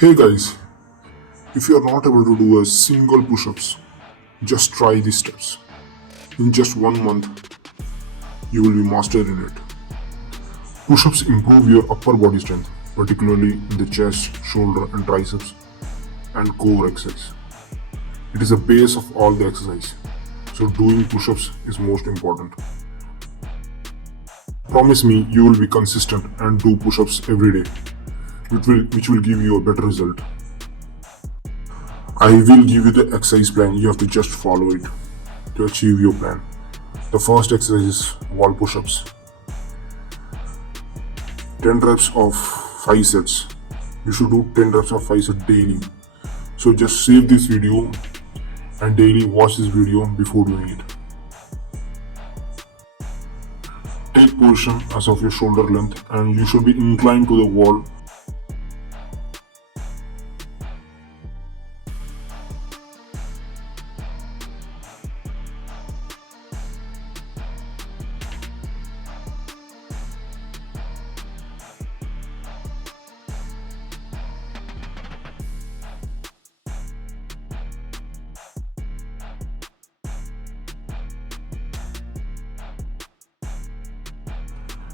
Hey guys, if you are not able to do a single push-ups, just try these steps. In just 1 month, you will be master in it. Push-ups improve your upper body strength, particularly in the chest, shoulder and triceps and core exercise. It is the base of all the exercise. So doing push-ups is most important. Promise me you will be consistent and do push-ups every day, which will give you a better result. I will give you the exercise plan. You have to just follow it to achieve your plan. The first exercise is wall push-ups. 10 reps of 5 sets. You should do 10 reps of 5 sets daily. So just save this video and daily watch this video before doing it. Take position as of your shoulder length and you should be inclined to the wall.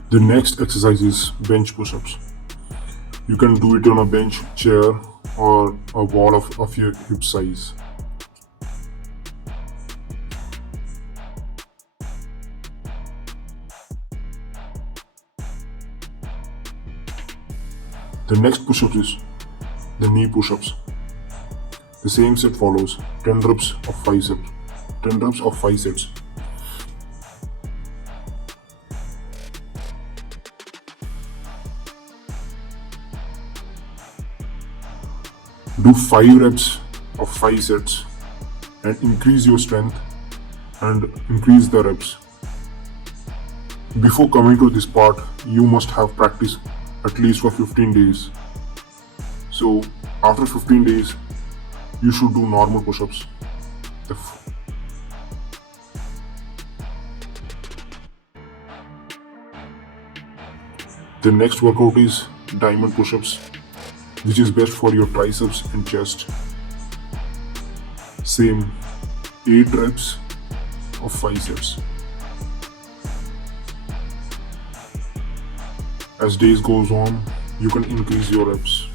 The next exercise is bench push-ups. You can do it on a bench, chair or a wall of your hip size. The next push-up is the knee push-ups. The same set follows 10 reps of 5 sets. 10 reps of 5 sets. Do 5 reps of 5 sets and increase your strength and increase the reps. Before coming to this part, you must have practiced at least for 15 days. So after 15 days, you should do normal push-ups. The next workout is diamond push-ups, which is best for your triceps and chest. Same 8 reps of 5 sets. As days goes on, you can increase your reps.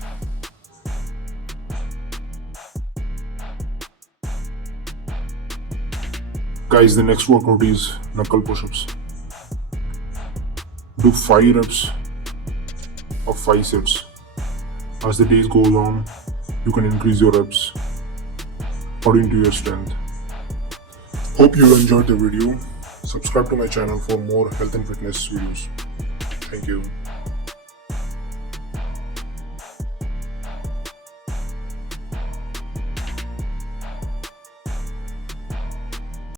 Guys, the next workout is knuckle push-ups. Do 5 reps of 5 sets. As the days goes on, you can increase your reps according to your strength. Hope you enjoyed the video. Subscribe to my channel for more health and fitness videos. Thank you.